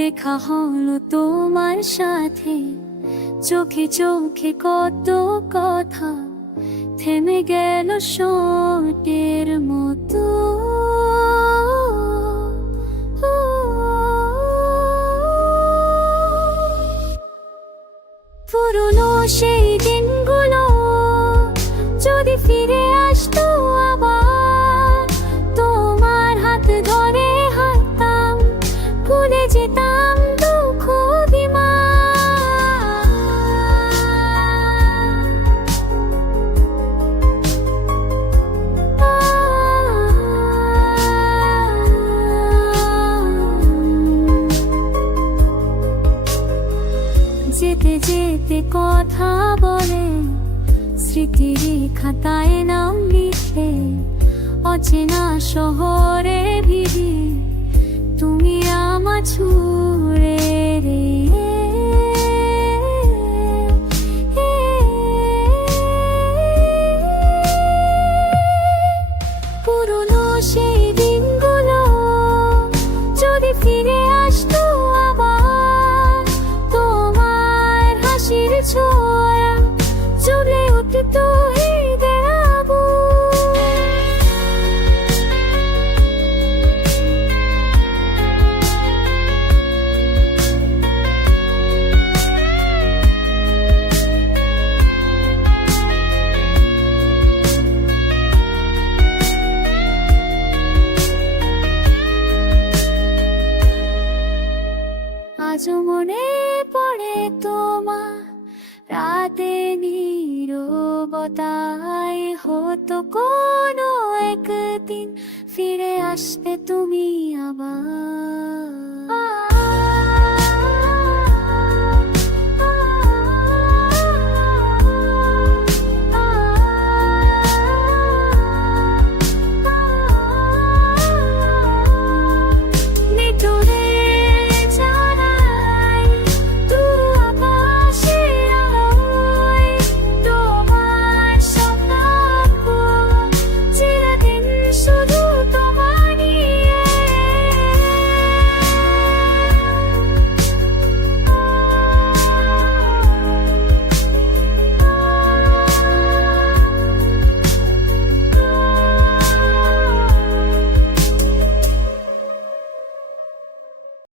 দেখা হলো তোমার সাথে। চোখে চোখে কত কথা, থেমে গেল শটের মতো। পুরনো সেই দিনগুলো, যদি ফিরে আসতো আবার, তোমার হাত ধরে হাঁটতাম, ভুলে যেতাম যেতে যেতে কথা বলে স্মৃতির খাতায় নাম লিখে অচেনা শহরে ভিড়ি তুমি আমার হাসির ছোঁয়া চলে হৃদয়ের আগুন। আজও মনে পড়ে তোমার রাতে নিরবতায় হতো কোন একদিন ফিরে আসতে তুমি আবার